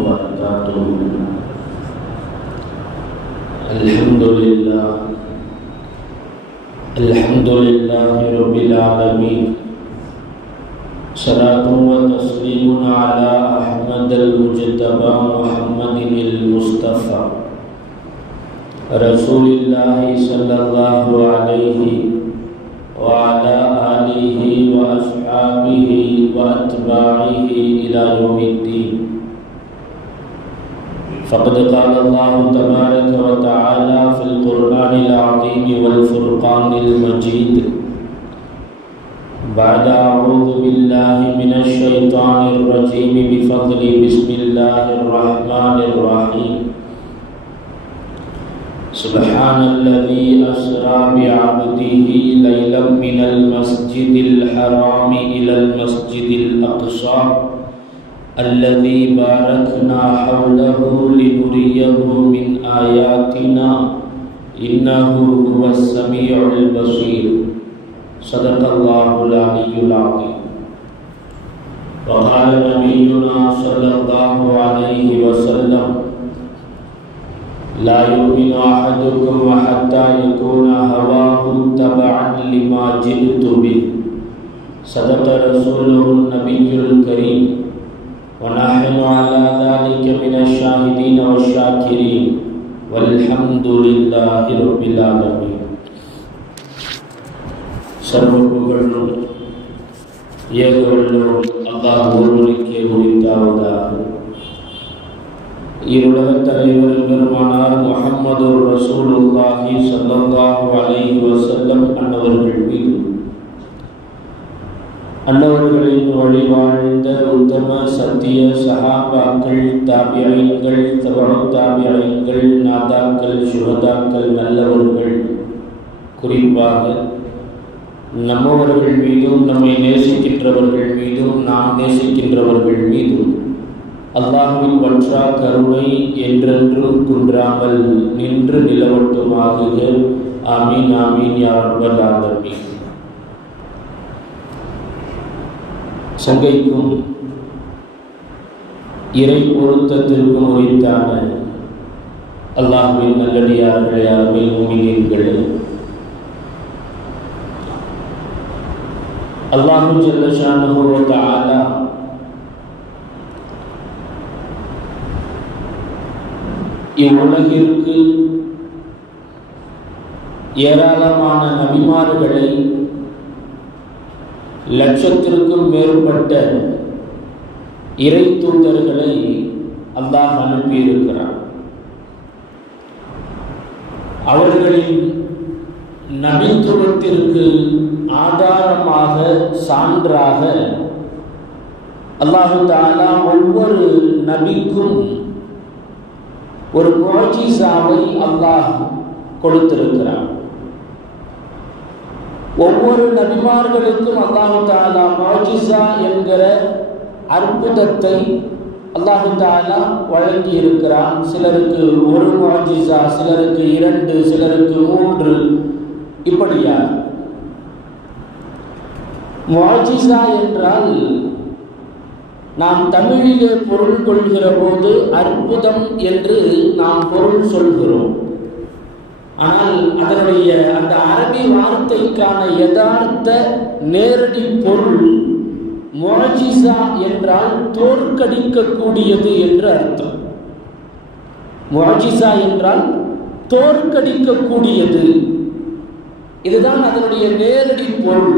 وبركاته. الحمد لله رب العالمين. صلاة وتسليم على أحمد المجتبى محمد المصطفى رسول الله صلى الله عليه وعلى آله وأصحابه وأتباعه إلى يوم الدين. فقد قال الله تبارك وتعالى في القرآن العظيم والفرقان المجيد بعد أعوذ بالله من الشيطان الرجيم بفضل بسم الله الرحمن الرحيم. سبحان الذي أسرى بعبده ليلا من المسجد الحرام إلى المسجد الأقصى الذي باركنا حوله لنريه من آياتنا إنه هو السميع البصير. صدق الله العلي العظيم. وقال نبينا صلى الله عليه وسلم لا يؤمن أحدكم حتى يكون هواه تبعا لما جئت به. صدق رسوله النبي الكريم ونحن على ذلك من الشاهدين والشاكرين والحمد لله رب العالمين. சர்வ புகழும் ஏகவல்லோர் அல்லாஹ் ஒருவனுக்கே உரித்தாவதாக. இருலகத் தலைவர் பெருமானார் முஹம்மது ரசூலுல்லாஹி ஸல்லல்லாஹு அலைஹி வஸல்லம் அன்னவர்கள் மீது, அன்னவர்களின் வழி வாழ்ந்த உத்தம சத்திய சஹாபாக்கள், தாபியீன்கள், தபஉ தாபியீன்கள், நாதாக்கள், சுஹதாக்கள், நல்லவர்கள், குறிப்பாக நம்மவர்கள் மீதும் நம்மை நேசிக்கின்றவர்கள் மீதும் நாம் நேசிக்கின்றவர்கள் மீதும் அல்லாஹ்வின் வற்றா கருணை என்றென்றும் குன்றாமல் நின்று நிலவட்டுமாகுக. ஆமீன் ஆமீன் யா ரப்பல் ஆலமீன். சங்கைக்கும் இறை பொருத்தத்திற்கும் உரித்தான அல்லாஹ்வின் நல்லடியார்களே, அருமை முஃமினீன்களே, அல்லாஹ் ஜல்ல ஷானுஹு வ தஆலா இவ்வுலகிற்கு ஏராளமான நபிமார்களை, லட்சத்திற்கும் மேற்பட்ட இறை தூதர்களை அல்லாஹ் அனுப்பியிருக்கிறார். அவர்களின் நபித்துவத்திற்கு ஆதாரமாக, சான்றாக அல்லாஹ் தஆலா ஒவ்வொரு நபிக்கும் ஒரு முஅஜிஸாவை அல்லாஹ் கொடுத்திருக்கிறார். ஒவ்வொரு நபிமார்களுக்கும் அல்லாஹ் தஆலா முஅஜிஸா என்கிற அற்புதத்தை அல்லாஹ் தஆலா வழங்கி இருக்கிறார். சிலருக்கு ஒரு முஅஜிஸா, சிலருக்கு 2, சிலருக்கு 3, இப்படியா. முஅஜிஸா என்றால் நாம் தமிழிலே பொருள் கொள்கிற போது அற்புதம் என்று நாம் பொருள் சொல்கிறோம். ஆனால் அதனுடைய அந்த அரபி வார்த்தைக்கான யதார்த்த நேரடி பொருள் முஅஜிஸா என்றால் தோற்கடிக்கக்கூடியது என்று அர்த்தம். முஅஜிஸா என்றால் தோற்கடிக்கக்கூடியது, இதுதான் அதனுடைய நேரடி பொருள்.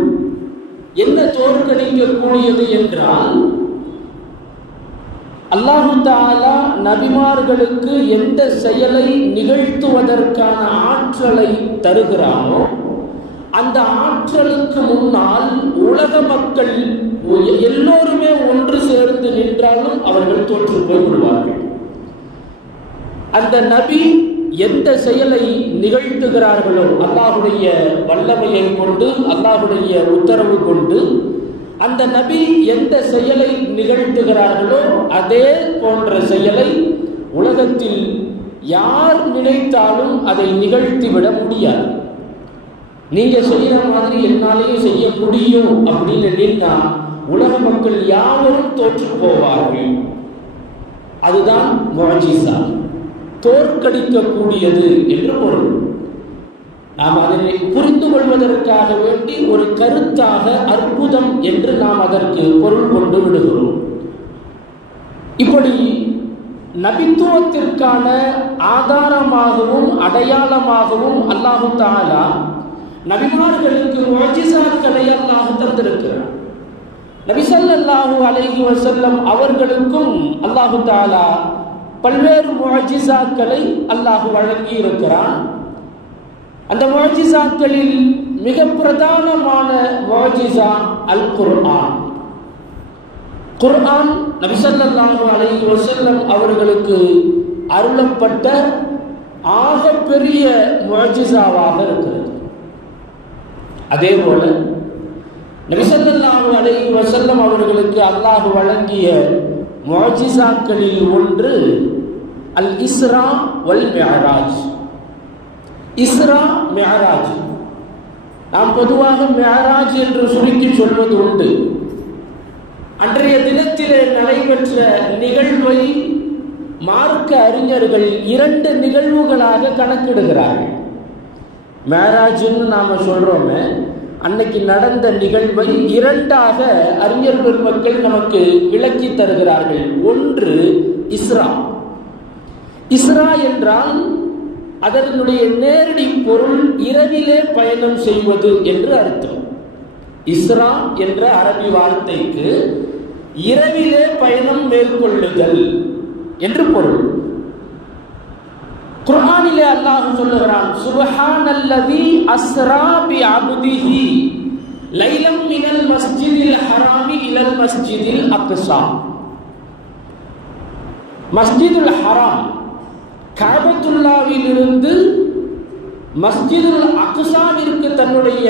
என்ன தோற்கடிக்கக்கூடியது என்றால், அல்லாஹ் தஆலா நபிமார்களுக்கு எந்த செயலை நிகழ்த்துவதற்கான ஆற்றலை தருகிறானோ அந்த ஆற்றலுக்கு முன்னால் உலக மக்கள் எல்லோருமே ஒன்று சேர்ந்து நின்றாலும் அவர்கள் தோற்று போய் விடுவார்கள். அந்த நபி எந்த செயலை நிகழ்த்துகிறார்களோ அல்லாஹ்வுடைய வல்லமையை கொண்டு, அல்லாஹ்வுடைய உத்தரவு கொண்டு அந்த நபி எந்த செயலை நிகழ்த்துகிறார்களோ அதே போன்ற செயலை உலகத்தில் யார் நினைத்தாலும் அதை நிகழ்த்திவிட முடியாது. நீங்க செய்யற மாதிரி என்னாலேயும் செய்ய முடியும் அப்படின்னு நின்னா உலக மக்கள் யாவரும் தோற்று போவார்கள். அதுதான் முஅஜிஸா, தோற்கடிக்கக்கூடியது என்று பொருள். நாம் அதனை புரிந்து கொள்வதற்காக வேண்டி ஒரு கருத்தாக அற்புதம் என்று நாம் அதற்கு பொருள் கொண்டு விடுகிறோம். இப்படி நபித்துவத்திற்கான ஆதாரமாகவும் அடையாளமாகவும் அல்லாஹு தஆலா நபிமார்களுக்கு முஅஜிஸாக்களை அல்லாஹ் தந்திருக்கிறார். நபி ஸல்லல்லாஹு அலைஹி வஸல்லம் அவர்களுக்கும் அல்லாஹு தஆலா பல்வேறு முஅஜிஸாக்களை அல்லாஹ் வழங்கி இருக்கிறான். அந்த முஅஜிஸாக்களில் மிக பிரதானமான முஅஜிஸா அல் குர்ஆன். குர்ஆன் நபி ஸல்லல்லாஹு அலைஹி வஸல்லம் அவர்களுக்கு அருளப்பட்ட ஆகப்பெரிய முஅஜிஸாவாக இருக்கிறது. அதே போல நபி ஸல்லல்லாஹு அலைஹி வஸல்லம் அவர்களுக்கு அல்லாஹ் வழங்கிய முஅஜிஸாக்களில் ஒன்று அல் இஸ்ரா வல் மிஅராஜ். இஸ்ரா மிஅராஜ் நாம் பொதுவாக மிஅராஜ் என்று சுருக்கி சொல்வது உண்டு. அன்றைய தினத்திலே நடைபெற்ற நிகழ்வை மார்க்க அறிஞர்கள் 2 நிகழ்வுகளாக கணக்கிடுகிறார்கள். மிஅராஜ்னு நாம சொல்றோமே, அன்னைக்கு நடந்த நிகழ்வை 2ஆக அறிஞர் பெருமக்கள் நமக்கு விளக்கி தருகிறார்கள். ஒன்று இஸ்ரா. இஸ்ரா என்றால் அதனுடைய நேரடி பொருள் இரவிலே பயணம் செய்வது என்று அர்த்தம். இஸ்ரா என்ற அரபி வார்த்தைக்கு இரவிலே பயணம் மேற்கொள்ளுதல் என்று பொருள். குர்ஆனிலே அல்லாஹ் சொல்லுகிறான், சுப்ஹானல்லதி அஸ்ரா பி அப்திஹி லைலம் மினல் மஸ்ஜிதில் ஹராமி இலல் மஸ்ஜிதில் அக்ஸா. மஸ்ஜிதுல் ஹராம் கஅபத்துல்லாவிலிருந்து மஸ்ஜிதுல் அக்ஸாவிற்கு தன்னுடைய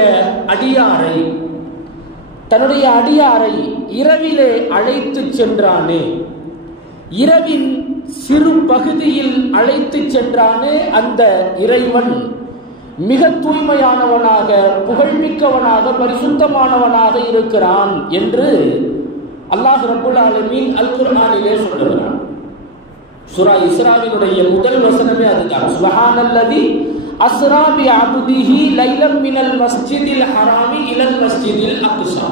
அடியாரை இரவிலே அழைத்து சென்றானே, இரவின் சிறு பகுதியில் அழைத்து சென்றானே, அந்த இறைவன் மிக தூய்மையானவனாக, புகழ்மிக்கவனாக, பரிசுத்தமானவனாக இருக்கிறான் என்று அல்லாஹ் ரப்புல் ஆலமீன் அல் குர்ஆனிலே சொல்லுகிறான். சூரா இஸ்ராவினுடைய முதல் வசனமே அதுதான். சுப்ஹானல்லதி அஸ்ரா பி அப்திஹி லைலம் மினல் மஸ்ஜிதில் ஹராமி இலல் மஸ்ஜிதில் அக்ஸா.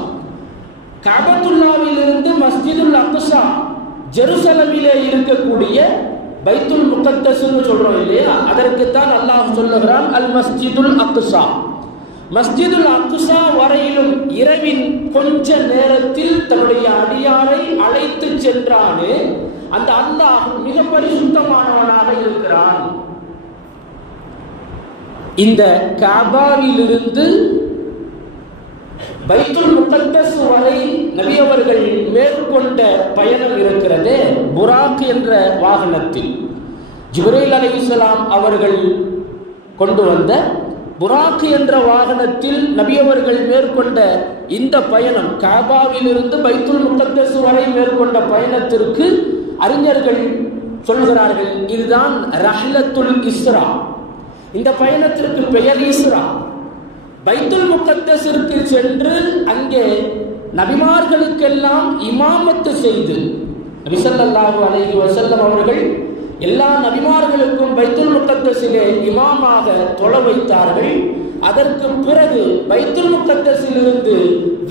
கஅபத்துல்லாவிலிருந்து மஸ்ஜிதுல் அக்ஸா, ஜெருசலமிலே இருக்கக்கூடிய பைத்துல் முகத்தஸ்னு சொல்றோம் இல்லையா, அதற்குத்தான் அல்லாஹ் சொல்லுகிறான் அல் மஸ்ஜிதுல் அக்ஸா. மஸ்ஜிதுல் அக்ஸா வரையிலும் இரவின் கொஞ்ச நேரத்தில் தன்னுடைய அடியாரை அழைத்து சென்றானே, அந்த அல்லாஹ் மிக பரிசுத்தமானவனாக இருக்கிறான். இந்த கஅபாவிலிருந்து பைத்துல் முகத்தஸ் வரை நபி அவர்கள் மேற்கொண்ட பயணம் இருக்கிறதே, புராக் என்ற வாகனத்தில் ஜிப்ரீல் அலைஹிஸ்ஸலாம் அவர்கள் கொண்டு வந்த புராக் என்ற வாகனத்தில் நபி அவர்கள் மேற்கொண்ட இந்த பயணம், கஅபாவிலிருந்து பைத்துல் முகத்தஸ் வரை மேற்கொண்ட பயணத்திற்கு அறிஞர்கள் சொல்கிறார்கள், இதுதான் ரஹ்லத்துல் இஸ்ரா. இந்த பயணத்திற்கு பெயர் இஸ்ரா. பைத்துல் முகத்தஸிற்கு சென்று அங்கே நபிமார்களுக்கெல்லாம் இமாமத்து செய்து, நபி ஸல்லல்லாஹு அலைஹி வஸல்லம் அவர்கள் எல்லா நபிமார்களுக்கும் பைத்துல் முகத்தஸிலே இமாமாக தொழ வைத்தார்கள். அதற்கு பிறகு பைத்துல் முகத்தஸிலிருந்து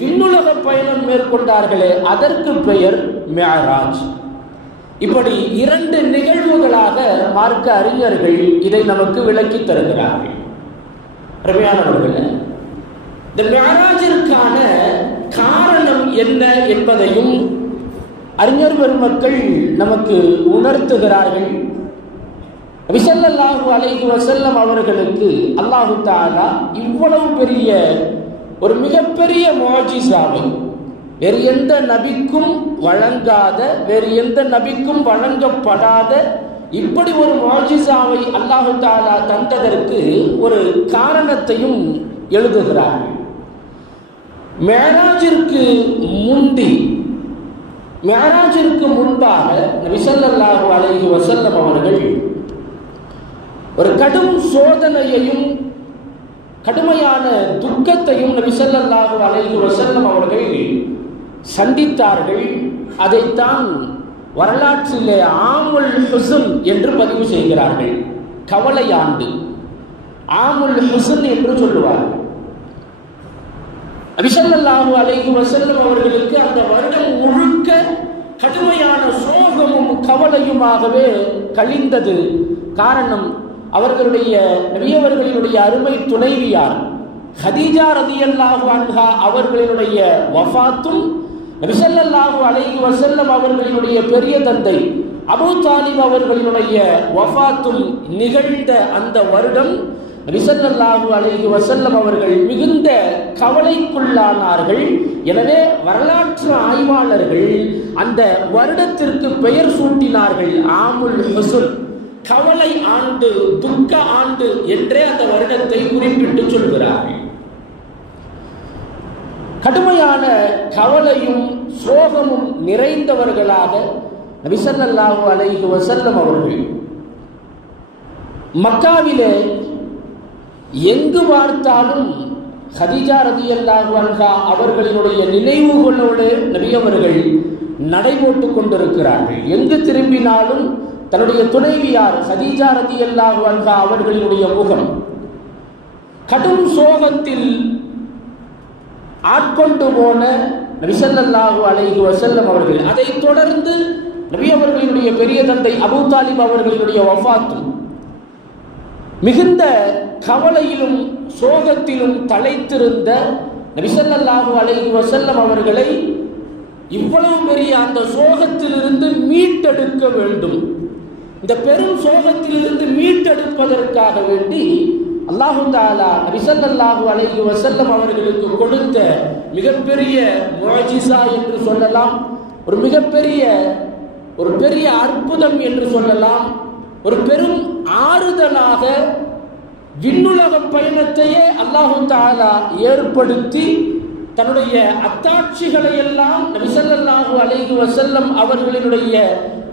விண்ணுலக பயணம் மேற்கொண்டார்களே, அதற்கு பெயர் மிஅராஜ். இப்படி 2 நிகழ்வுகளாக மார்க்க அறிஞர்கள் இதை நமக்கு விளக்கி தருகிறார்கள். அருமையானவர்களே, இந்த மிஅராஜிற்கான காரணம் என்ன என்பதையும் அறிஞர் பெருமக்கள் நமக்கு உணர்த்துகிறார்கள். நபி ஸல்லல்லாஹு அலைஹி வஸல்லம் அவர்களுக்கு அல்லாஹ் தஆலா இவ்வளவு பெரிய ஒரு மிகப்பெரிய முஅஜிஸாவை வேறு எந்த நபிக்கும் வழங்காத, வேறு எந்த நபிக்கும் வழங்கப்படாத இப்படி ஒரு முஅஜிஸாவை அல்லாஹ் தஆலா தந்ததற்கு ஒரு காரணத்தையும் எழுதுகிறார்கள். மிஅராஜிற்கு முன்பாக நபி ஸல்லல்லாஹு அலைஹி வஸல்லம் அவர்கள் ஒரு கடும் சோதனையையும் கடுமையான துக்கத்தையும் நபி ஸல்லல்லாஹு அலைஹி வஸல்லம் அவர்கள் சந்தித்தார்கள். அதைத்தான் வரலாற்றிலே ஆமுல் ஹுஸ்ன் என்று பதிவு செய்கிறார்கள். கவலை ஆண்டு ஆமுல் ஹுஸ்ன் என்று சொல்லுவார்கள். நபி ஸல்லல்லாஹு அலைஹி வஸல்லம் அவர்களுக்கு அந்த வருடம் முழுக்க கடுமையான சோகமும் கவலையுமாகவே கழிந்தது. காரணம், அவர்களுடைய நபியவர்களினுடைய அருமை துணைவியார் ஹதீஜா ரலியல்லாஹு அன்ஹா அவர்களுடைய வஃபாத்தும், நபி ஸல்லல்லாஹு அலைஹி வஸல்லம் அவர்களுடைய பெரிய தந்தை அபூ தாலிப் அவர்களுடைய வஃபாத்தும் நிகழ்ந்த அந்த வருடம் நபி ஸல்லல்லாஹு அலைஹி வஸல்லம் அவர்கள் மிகுந்த கவலைக்குள்ளானார்கள். எனவே வரலாற்று ஆய்வாளர்கள் அந்த வருடத்திற்கு பெயர் சூட்டினார்கள் ஆமுல் ஹுஸ்ன், கவலை ஆண்டு, துக்க ஆண்டு என்றே அந்த வருடத்தை குறிப்பிட்டு சொல்கிறார்கள். கடுமையான கவலையும் சோகமும் நிறைந்தவர்களாக நபி ஸல்லல்லாஹு அலைஹி வஸல்லம் அவர்கள் மக்காவிலே எங்கு பார்த்தாலும் ஹதீஜா ரலியல்லாஹு அன்ஹா அவர்களினுடைய நினைவுகளோடு நபி அவர்கள் நடைபோட்டுக் கொண்டிருக்கிறார்கள். எங்கு திரும்பினாலும் தன்னுடைய துணைவியார் ஹதீஜா ரலியல்லாஹு அன்ஹா அவர்களினுடைய முகம் கடும் சோகத்தில் ஆட்கொண்டு போன நபி ஸல்லல்லாஹு அலைஹி வஸல்லம் அவர்கள், அதைத் தொடர்ந்து நபி அவர்களினுடைய பெரிய தந்தை அபூ தாலிப் அவர்களினுடைய வஃபாத், மிகுந்த கவலையிலும் சோகத்திலும் தலைத்திருந்த நபி ஸல்லல்லாஹு அலைஹி வஸல்லம் அவர்களை இவ்வளவு பெரிய அந்த சோகத்திலிருந்து மீட்டெடுக்க வேண்டும். இந்த பெரும் சோகத்திலிருந்து மீட்டெடுப்பதற்காக வேண்டி அல்லாஹு தஆலா நபி ஸல்லல்லாஹு அலைஹி வஸல்லம் அவர்களுக்கு கொடுத்த மிகப்பெரிய முஅஜிஸா என்று சொல்லலாம், ஒரு பெரிய அற்புதம் என்று சொல்லலாம், ஒரு பெரும் ஆறுதலாக விண்ணுலக பயணத்தையே அல்லாஹு தஆலா ஏற்படுத்தி தன்னுடைய அத்தாட்சிகளை எல்லாம் நபி ஸல்லல்லாஹு அலைஹி வஸல்லம் அவர்களினுடைய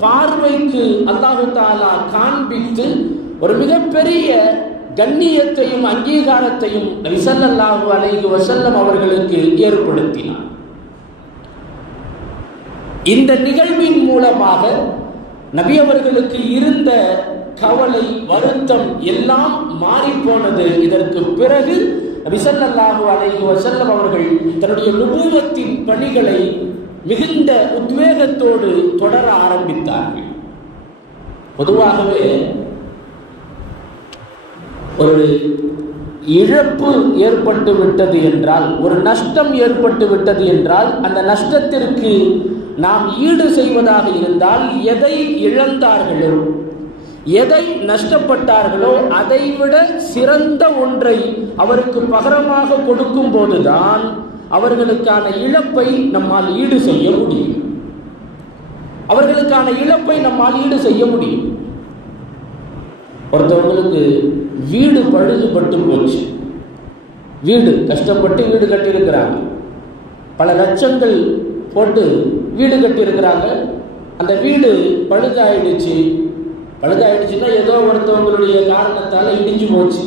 பார்வைக்கு அல்லாஹு தஆலா காண்பித்து ஒரு மிகப்பெரிய கண்ணியத்தையும் அங்கீகாரத்தையும் நபி ஸல்லல்லாஹு அலைஹி வஸல்லம் அவர்களுக்கு ஏற்படுத்தினார். இந்த நிகழ்வின் மூலமாக நபி அவர்களுக்கு இருந்த கவலை, வருத்தம் எல்லாம் மாறி போனது. இதற்கு பிறகு நபி ஸல்லல்லாஹு அலைஹி வஸல்லம் அவர்கள் தன்னுடைய நுபுவத்தின் பணிகளை மிகுந்த உத்வேகத்தோடு தொடர ஆரம்பித்தார்கள். பொதுவாகவே ஒரு இழப்பு ஏற்பட்டு விட்டது என்றால், ஒரு நஷ்டம் ஏற்பட்டு விட்டது என்றால், அந்த நஷ்டத்திற்கு நாம் ஈடு செய்வதாக இருந்தால் எதை இழந்தார்களோ, எதை நஷ்டப்பட்டார்களோ அதைவிட சிறந்த ஒன்றை அவருக்கு பகரமாக கொடுக்கும் போதுதான் அவர்களுக்கான இழப்பை நம்மால் ஈடு செய்ய முடியும். அவர்களுக்கான இழப்பை நம்மால் ஈடு செய்ய முடியும். ஒருத்தவங்களுக்கு வீடு பழுதுபட்டு போச்சு, வீடு கஷ்டப்பட்டு வீடு கட்டியிருக்கிறாங்க, பல லட்சங்கள் போட்டு வீடு கட்டியிருக்கிறாங்க, அந்த வீடு பழுதாயிடுச்சுன்னா ஏதோ ஒருத்தவங்களுடைய காரணத்தால் இடிஞ்சு போச்சு.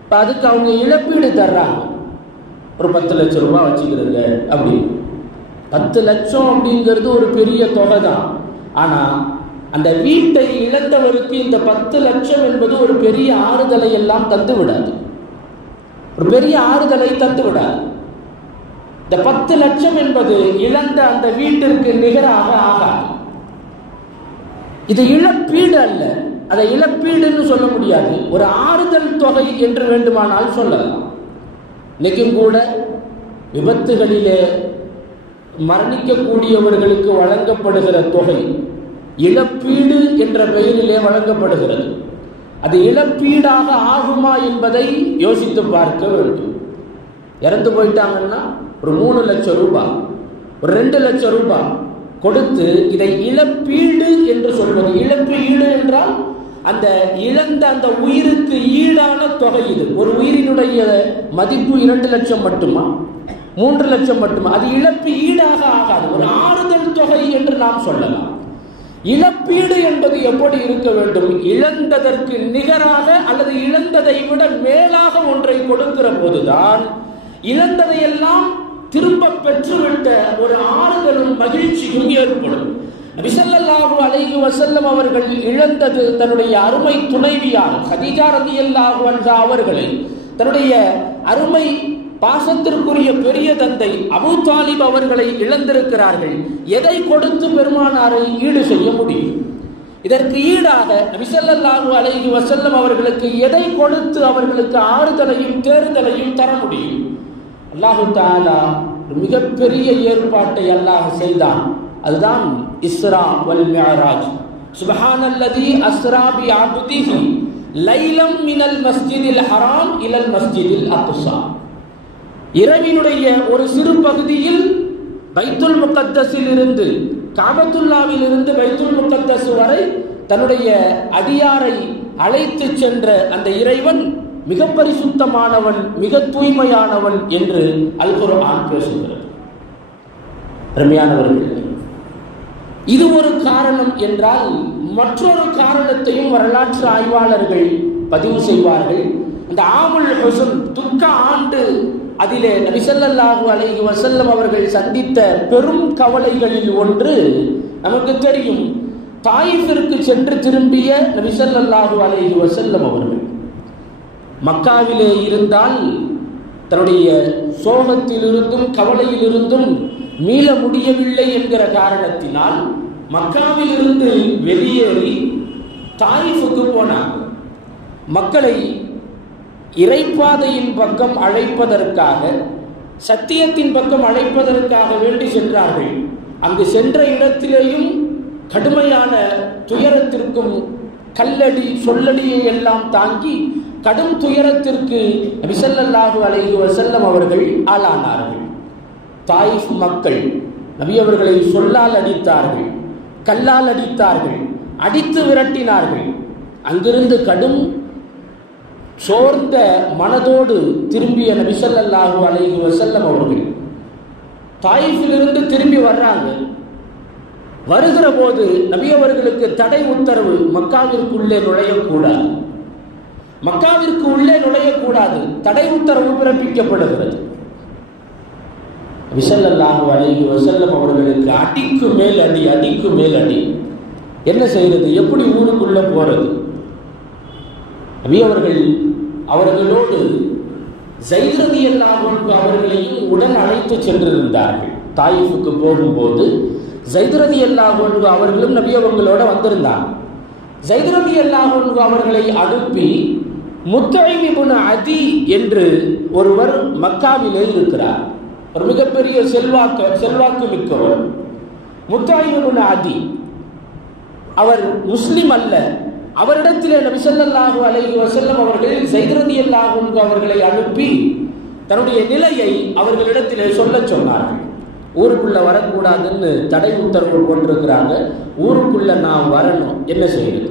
இப்போ அதுக்கு அவங்க இழப்பீடு தர்றாங்க, ஒரு 10 லட்சம் ரூபாய் வச்சுக்கிறதுங்க அப்படின்னு. 10 லட்சம் அப்படிங்கிறது ஒரு பெரிய தொகை தான். ஆனால் அந்த வீட்டை இழந்தவருக்கு இந்த 10 லட்சம் என்பது ஒரு பெரிய ஆறுதலை எல்லாம் தந்து விடாது, ஒரு பெரிய ஆறுதலை தந்து விடாது. இந்த 10 லட்சம் என்பது இழந்த அந்த வீட்டிற்கு நிகராக ஆகாது. இது இழப்பீடு அல்ல, அதை இழப்பீடுன்னு சொல்ல முடியாது, ஒரு ஆறுதல் தொகை என்று வேண்டுமானால் சொல்லலாம். இன்னைக்கும் கூட விபத்துகளிலே மரணிக்கக்கூடியவர்களுக்கு வழங்கப்படுகிற தொகை இழப்பீடு என்ற பெயரிலே வழங்கப்படுகிறது. அது இழப்பீடாக ஆகுமா என்பதை யோசித்து பார்க்க வேண்டும். இறந்து போயிட்டாங்கன்னா ஒரு 3 லட்சம் ரூபாய், ஒரு 2 லட்சம் ரூபாய் கொடுத்து இதை இழப்பீடு என்று சொல்வது. இழப்பீடு என்றால் அந்த இழந்த அந்த உயிருக்கு ஈடான தொகை. இது ஒரு உயிரினுடைய மதிப்பு 2 லட்சம் மட்டுமா, 3 லட்சம் மட்டுமா, அது இழப்பு ஈடாக ஆகாது, ஒரு ஆறுதல் தொகை என்று நாம் சொல்லலாம். இழப்பீடு என்பது எப்படி இருக்க வேண்டும்? இழந்ததற்கு நிகராக அல்லது இழந்ததை விட மேலாக ஒன்றை கொடுக்கிற போதுதான் இழந்ததையெல்லாம் திரும்ப பெற்றுவிட்ட ஒரு ஆறுதலும் மகிழ்ச்சியும் ஏற்படும். நபி ஸல்லல்லாஹு அலைஹி வஸல்லம் அவர்கள் இழந்தது தன்னுடைய அருமை துணைவியார் கதீஜா ரலியல்லாஹு அன்ஹா அவர்களை, தன்னுடைய அருமை பாசத்திற்குரிய பெரிய தந்தை அபூ தாலிப் அவர்களை இழந்திருக்கிறார்கள். எதை கொடுத்து பெருமானாரை ஈடு செய்ய முடியும்? இதற்கு ஈடாக நபி ஸல்லல்லாஹு அலைஹி வஸல்லம் அவர்களுக்கு எதை கொடுத்து அவர்களுக்கு ஆறுதலையும் தேறுதலையும் தர முடியும்? அல்லாஹு தஆலா மிகப்பெரிய ஏற்பாட்டை அல்லாஹ் செய்தான். அதுதான் இஸ்ரா வல் மிஅராஜ். சுப்ஹானல்லதி அஸ்ரா பி அப்திஹி லைலம் மினல் மஸ்ஜிதில் ஹராம் இலல் மஸ்ஜிதில் அக்ஸா. இரவினுடைய ஒரு சிறு பகுதியில் பைத்துல் முகத்தஸில் இருந்து, காபத்துல்லாவில் இருந்து பைத்துல் முகத்தஸ் வரை தன்னுடைய அடியாரை அழைத்து சென்ற அந்த இறைவன் மிக பரிசுத்தமானவன், மிக தூய்மையானவன் என்று அல் குர்ஆன் பேசுகிறது. அருமையானவர்களே, இது ஒரு காரணம் என்றால் மற்றொரு காரணத்தையும் வரலாற்று ஆய்வாளர்கள் பதிவு செய்வார்கள். அந்த ஆமுல் ஹுஸ்ன் துக்க ஆண்டு, அதிலே நபி ஸல்லல்லாஹு அலைஹி வஸல்லம் அவர்கள் சந்தித்த பெரும் கவலைகளில் ஒன்று நமக்கு தெரியும். தாயிஃபிற்கு சென்று திரும்பிய நபி ஸல்லல்லாஹு அலைஹி வஸல்லம் அவர்கள் மக்காவிலே இருந்தால் தன்னுடைய சோகத்திலிருந்தும் கவலையிலிருந்தும் மீள முடியவில்லை என்கிற காரணத்தினால் மக்காவில் இருந்து வெளியேறி தாயிஃபுக்கு போனார். மக்களை இறைப்பாதையின் பக்கம் அழைப்பதற்காக, சத்தியத்தின் பக்கம் அழைப்பதற்காக வேண்டி சென்றார்கள். அங்கு சென்ற இடத்திலேயும் கடுமையான துயரத்திற்கும் கல்லடி சொல்லடியை எல்லாம் தாங்கி கடும் துயரத்திற்கு நபி ஸல்லல்லாஹு அலைஹி வஸல்லம் அவர்கள் ஆளானார்கள். தாயிஃப் மக்கள் நபி அவர்களை சொல்லால் அடித்தார்கள், கல்லால் அடித்தார்கள், அடித்து விரட்டினார்கள். அங்கிருந்து கடும் சோர்ந்த மனதோடு திரும்பிய நபி ஸல்லல்லாஹு அலைஹி வஸல்லம் அவர்கள் தாயிஃபிலிருந்து திரும்பி வர்றாங்க. வருகிற போது நபி அவர்களுக்கு தடை உத்தரவு, மக்காவிற்குள்ளே நுழையக்கூடாது, மக்காவிற்கு உள்ளே நுழையக்கூடாது, தடை உத்தரவு பிறப்பிக்கப்படுகிறது. நபி ஸல்லல்லாஹு அலைஹி வஸல்லம் அவர்களுக்கு அடிக்கு மேல் அடி, அடிக்கு மேல் அடி. என்ன செய்யறது? எப்படி ஊருக்குள்ள போறது? நபி அவர்களோடு ஸைத் ரலியல்லாஹு அன்ஹு அவர்களையும் உடன் அழைத்து சென்றிருந்தார்கள். தாயிஃபுக்கு போகும்போது ஸைத் ரலியல்லாஹு அன்ஹு அவர்களும் நபி அவர்களோட வந்திருந்தாங்க. ஸைத் ரலியல்லாஹு அன்ஹு அவர்களை அனுப்பி முத்தைம் இப்னு அதி என்று ஒருவர் மக்காவிலே இருக்கிறார். ஒரு மிகப்பெரிய செல்வாக்கு மிக்கவர் முத்தைம் இப்னு அதி. அவர் முஸ்லிம் அல்ல. அவரிடத்திலே நபி ஸல்லல்லாஹு அலைஹி வஸல்லம் அவர்கள் ஸைத் ரலியல்லாஹு அன்ஹு அவர்களை அனுப்பி தன்னுடைய நிலையை அவர்களிடத்திலே சொல்ல சொன்னார்கள். ஊருக்குள்ள வரக்கூடாதுன்னு தடை உத்தரவு போட்டிருக்கிறாங்க, ஊருக்குள்ள நான் வரணும், என்ன செய்யறது?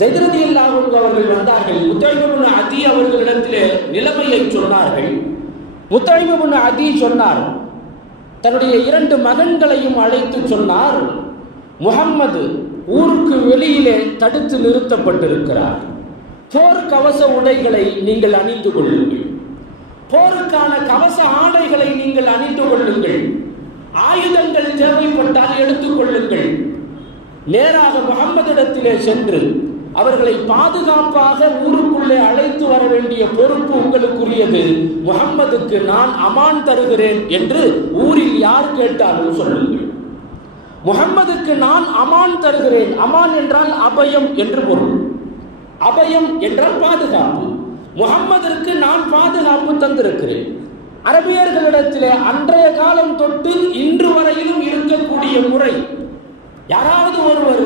ஸைத் ரலியல்லாஹு அன்ஹு அவர்கள் வந்தார்கள். முத்தைம் இப்னு அதி அவர்களிடத்திலே நிலைமையை சொன்னார்கள். முத்தைம் இப்னு அதி சொன்னார், தன்னுடைய 2 மகன்களையும் அழைத்து சொன்னார், முஹம்மது ஊருக்கு வெளியிலே தடுத்து நிறுத்தப்பட்டிருக்கிறார். போர் கவச உடைகளை நீங்கள் அணிந்து கொள்ளுங்கள், போருக்கான கவச ஆடைகளை நீங்கள் அணிந்து கொள்ளுங்கள், ஆயுதங்கள் தேவைப்பட்டால் எடுத்துக் கொள்ளுங்கள். நேராக முஹம்மதிடத்திலே சென்று அவர்களை பாதுகாப்பாக ஊருக்குள்ளே அழைத்து வர வேண்டிய பொறுப்பு உங்களுக்குரியது. முஹம்மதுக்கு நான் அமான் தருகிறேன் என்று ஊரில் யார் கேட்டாலும் சொல்லுங்கள். முஹம்மதுக்கு நான் அமான் தருகிறேன். அமான் என்றால் அபயம் என்று பொருள். அபயம் என்றால் பாதுகாப்பு. முஹம்மதிற்கு நான் பாதுகாப்பு தந்திருக்கிறேன். அரபியர்களிடத்திலே அன்றைய காலம் தொட்டு இன்று வரையிலும் இருக்கக்கூடிய முறை, யாராவது ஒருவர்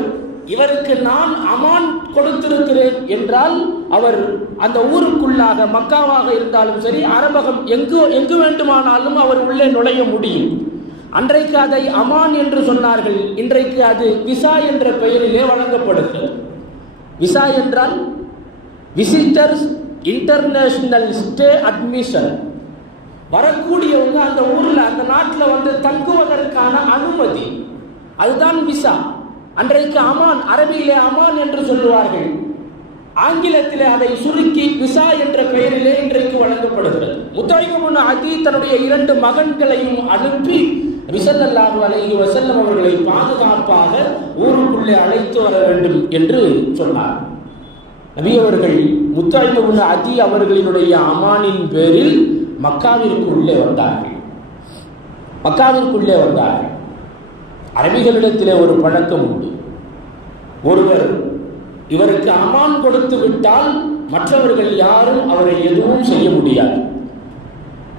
இவருக்கு நான் அமான் கொடுத்திருக்கிறேன் என்றால் அவர் அந்த ஊருக்குள்ளாக, மக்காவாக இருந்தாலும் சரி, அரபகம் எங்கு வேண்டுமானாலும் அவர் உள்ளே நுழைய முடியும். அன்றைக்கு அதை அமான் என்று சொன்னார்கள். இன்றைக்கு அது விசா என்ற பெயரிலே வழங்கப்படுகிறது. விசா என்றால் விசிட்டர்ஸ் இன்டர்நேஷனல் ஸ்டே அட்மிஷன். வரக்கூடியவங்க அந்த ஊர்ல, அந்த நாட்டில் வந்து தங்குவதற்கான அனுமதி, அதுதான் விசா. அன்றைக்கு அமான், அரபியிலே அமான் என்று சொல்லுவார்கள், ஆங்கிலத்திலே அதை சுருக்கி விசா என்ற பெயரிலே இன்றைக்கு வழங்கப்படுகிறது. முத்தைம் இப்னு அதி தன்னுடைய 2 மகன்களையும் அனுப்பி நபி ஸல்லல்லாஹு அலைஹி வஸல்லம் அவர்களை பாதுகாப்பாக ஊருக்குள்ளே அழைத்து வர வேண்டும் என்று சொன்னார். நபி அவர்கள் முத்தாயிப் இப்னு அதி அவர்களினுடைய அமானின் பேரில் மக்காவிற்குள்ளே வந்தார்கள். அரபிகளிடத்திலே ஒரு பழக்கம் உண்டு. ஒருவர் இவருக்கு அமான் கொடுத்து விட்டால் மற்றவர்கள் யாரும் அவரை எதுவும் செய்ய முடியாது.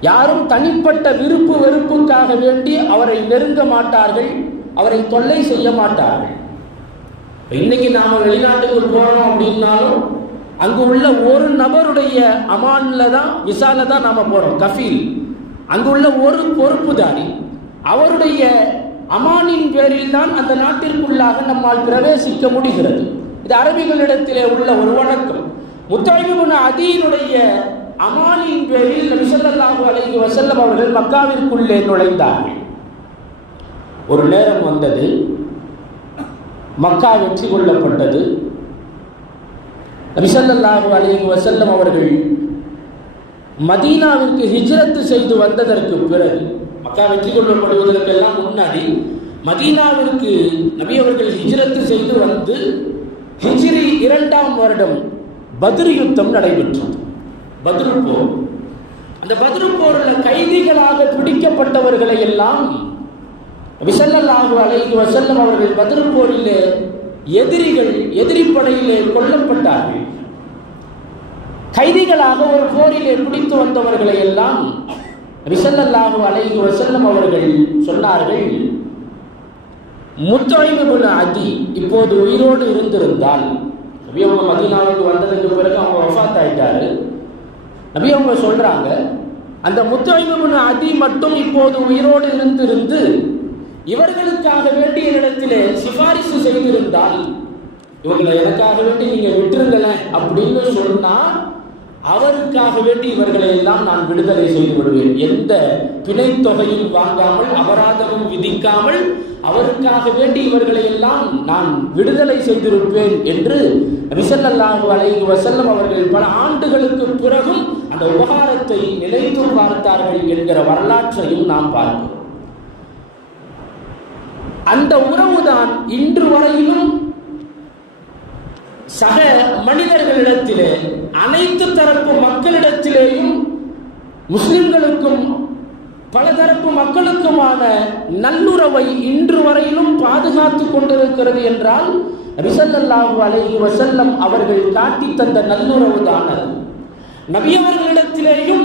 யாரும் தனிப்பட்ட விருப்பு வெறுப்புக்காக வேண்டி அவரை நெருங்க மாட்டார்கள், அவரை தொல்லை செய்ய மாட்டார்கள். இன்னைக்கு நாம வெளிநாட்டுக்கு போறோம் அப்படின்னாலும் அங்கு உள்ள ஒரு நபருடைய அமான்ல தான் விசால தான் நாம போறோம். கஃபீல் அங்கு உள்ள ஒரு பொறுப்புதாரி, அவருடைய அமானின் பேரில் தான் அந்த நாட்டிற்குள்ளாக நம்மால் பிரவேசிக்க முடிகிறது. இது அரபிகளிடத்திலே உள்ள ஒரு வழக்கம். முத்தாயிப் இப்னு அதியினுடைய அமானின் பேரில் நபி ஸல்லல்லாஹு அலைஹி வஸல்லம் அவர்கள் மக்காவிற்குள்ளே நுழைந்தார்கள். ஒரு நேரம் வந்தது, மக்கா வெற்றி கொள்ளப்பட்டது. நபி ஸல்லல்லாஹு அலைஹி வஸல்லம் அவர்கள் மதீனாவிற்கு ஹிஜ்ரத் செய்து வந்ததற்கு பிறகு, மக்கா வெற்றி கொள்ளப்படுவதற்கெல்லாம் முன்னாடி மதீனாவிற்கு நபி அவர்கள் ஹிஜ்ரத் செய்து வந்து ஹிஜ்ரி 2ஆம் வருடம் பத்ர் யுத்தம் நடைபெற்றது. பத்ர் போர். அந்த பத்ர் போரில் கைதிகளாக பிடிக்கப்பட்டவர்களை எல்லாம் நபி ஸல்லல்லாஹு அலைஹி வஸல்லம் அவர்கள் பத்ர் போரிலே எதிரி படையிலே கொல்லப்பட்டார்கள். கைதிகளாக ஒரு போரிலே பிடித்து வந்தவர்களை எல்லாம் நபி ஸல்லல்லாஹு அலைஹி வஸல்லம் அவர்கள் சொன்னார்கள், முத்தாயிப் இப்னு அதி இப்போது உயிரோடு இருந்திருந்தால், நபி அவங்க மதீனாவுக்கு வந்ததுக்கு பிறகு அவங்க வஃபாத் ஆயிட்டாரு. நபி அவங்க சொல்றாங்க, அந்த முத்தாயிப் இப்னு அதி மட்டும் இப்போது உயிரோடு இருந்து இவர்களுக்காக வேண்டி என்னிடத்திலே சிபாரிசு செய்திருந்தால், இவர்களை எனக்காக வேண்டி நீங்க விட்டுருங்களேன் அப்படின்னு சொன்னா, அவருக்காக வேண்டி இவர்களை எல்லாம் நான் விடுதலை செய்து விடுவேன். எந்த பிணை தொகையும் வாங்காமல், அபராதமும் விதிக்காமல் அவருக்காக வேண்டி இவர்களை எல்லாம் நான் விடுதலை செய்திருப்பேன் என்று நபி ஸல்லல்லாஹு அலைஹி வஸல்லம் அவர்கள் பல ஆண்டுகளுக்கு பிறகும் அந்த உபகாரத்தை நிலைத்து பார்த்தார்கள் என்கிற வரலாற்றையும் நாம் பார்க்கிறோம். அந்த உறவுதான் இன்று வரையிலும் சக மனிதர்களிடத்திலே, அனைத்து தரப்பு மக்களிடத்திலேயும், முஸ்லிம்களுக்கும் பலதரப்பு மக்களுக்குமான நல்லுறவை இன்று வரையிலும் பாதுகாத்துக் கொண்டிருக்கிறது என்றால் நபி ஸல்லல்லாஹு அலைஹி வஸல்லம் அவர்கள் காட்டி தந்த நல்லுறவு தான் அது. நபி அவர்களிடத்திலேயும்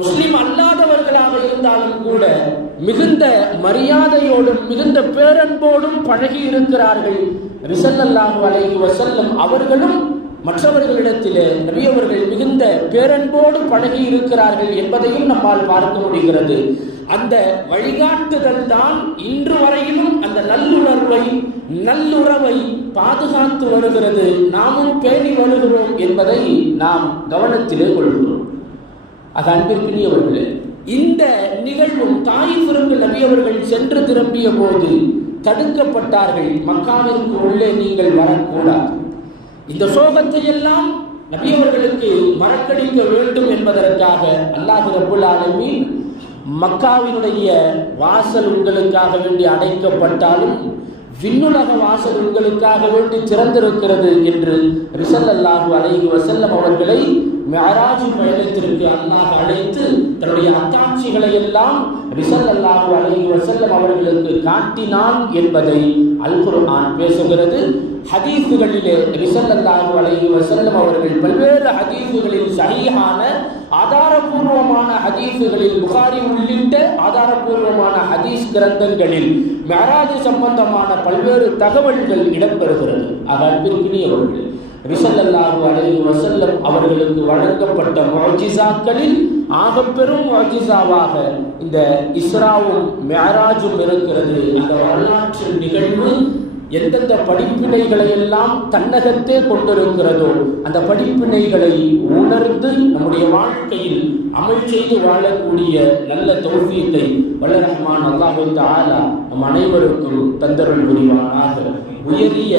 முஸ்லிம் அல்லாதவர்களாக இருந்தாலும் கூட மிகுந்த மரியாதையோடும் மிகுந்த பேரன்போடும் பழகி இருக்கிறார்கள். நபி ஸல்லல்லாஹு அலைஹி வஸல்லம் அவர்களும் மற்றவர்களிடத்திலே நபி அவர்கள் மிகுந்த பேரன்போடு பழகி இருக்கிறார்கள் என்பதையும் நம்மால் பார்க்க முடிகிறது. அந்த வழிகாட்டுதல் தான் இன்று வரையிலும் அந்த நல்லுறவை பாதுகாத்து வருகிறது. நாமும் பேணி வருகிறோம் என்பதை நாம் கவனத்திலே கொள்கிறோம். ஆக அன்பிற்குரியவர்களே, இந்த நிகழ்வும் தாயிஃபிற்கு நபி அவர்கள் சென்று திரும்பிய போது தடுக்கப்பட்டார்கள். மக்காவிற்கு உள்ளே நீங்கள் வரக்கூடாது. இந்த சோகத்தை எல்லாம் நபி அவர்களுக்கு மறக்கடிக்க வேண்டும் என்பதற்காக அல்லாஹ் ரப்புல் ஆலமீன் மக்காவினுடைய வாசல் உங்களுக்காக வேண்டி அடைக்கப்பட்டாலும் விண்ணுலக வாசல் உங்களுக்காக வேண்டி திறந்திருக்கிறது என்று ஸல்லல்லாஹு அலைஹி வஸல்லம் அவர்களை மிஅராஜ் பயணத்திற்கு அல்லாஹ் அழைத்து தன்னுடைய அத்தாட்சிகளை எல்லாம் ஸல்லல்லாஹு அலைஹி வஸல்லம் அவர்களுக்கு காட்டினான் என்பதை அல் குர்ஆன் பேசுகிறது. ஹதீஸ்களிலே ஸல்லல்லாஹு அலைஹி வஸல்லம் அவர்கள் பல்வேறு ஹதீஸ்களில் சஹீஹான ஆதாரபூர்வமான ஹதீஸ்களில், புகாரி உள்ளிட்ட ஆதாரபூர்வமான ஹதீஸ் கிரந்தங்களில் மிஅராஜ் சம்பந்தமான பல்வேறு தகவல்கள் இடம்பெறுகிறது. ஆக அன்பிற்குரியவர்களே, ஸல்லல்லாஹு அலைஹி வஸல்லம் அவர்களுக்கு வழங்கப்பட்ட முஅஜிசாக்களில் ஆகப்பெரும் முஅஜிசாவாக இந்த இஸ்ராவும் மிஅராஜும் இருக்கிறது. இந்த வரலாற்று நிகழ்வு எந்தெந்த படிப்பினைகளை எல்லாம் தன்னகத்தே கொண்டிருக்கிறதோ அந்த படிப்பினைகளை உணர்ந்து நம்முடைய வாழ்க்கையில் அமல் செய்து வாழக்கூடிய நல்ல தௌஃபீக்கை வல்ல ரஹ்மான் அல்லாஹ் தஆலா நம் அனைவருக்கும் தந்தருள் புரிவானாக. உயரிய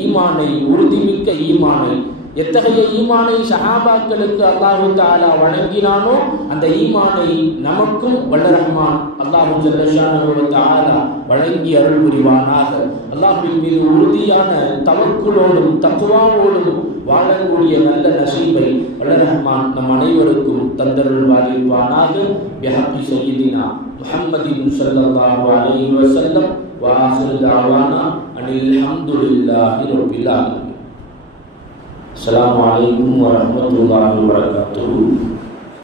ஈமானை, உறுதிமிக்க ஈமானை எத்தகைய ஈமானை சஹாபாக்களுக்கு அல்லாஹு தஆலா வழங்கினானோ அந்த ஈமானை நமக்கும் வல்ல ரஹ்மான் அல்லாஹு ஜல்லஷானஹு வ தஆலா வழங்கி அருள் புரிவானாக. அல்லாஹ்வின் மீது உறுதியான தவக்குலோடும் தக்வாவோடும் வாழக்கூடிய நல்ல நசீபை வல்ல ரஹ்மான் நம் அனைவருக்கும் தந்தருள் வாரிப்பானாக. பிஹக்கி சய்யிதினா முஹம்மதின் ஸல்லல்லாஹு அலைஹி வஸல்லம் வ ஆகிரு தஅவானா அனில் ஹம்துலில்லாஹி ரப்பில் ஆலமீன். அஸ்ஸலாமு அலைக்கும் வரஹ்மத்துல்லாஹி வபரகாத்துஹு.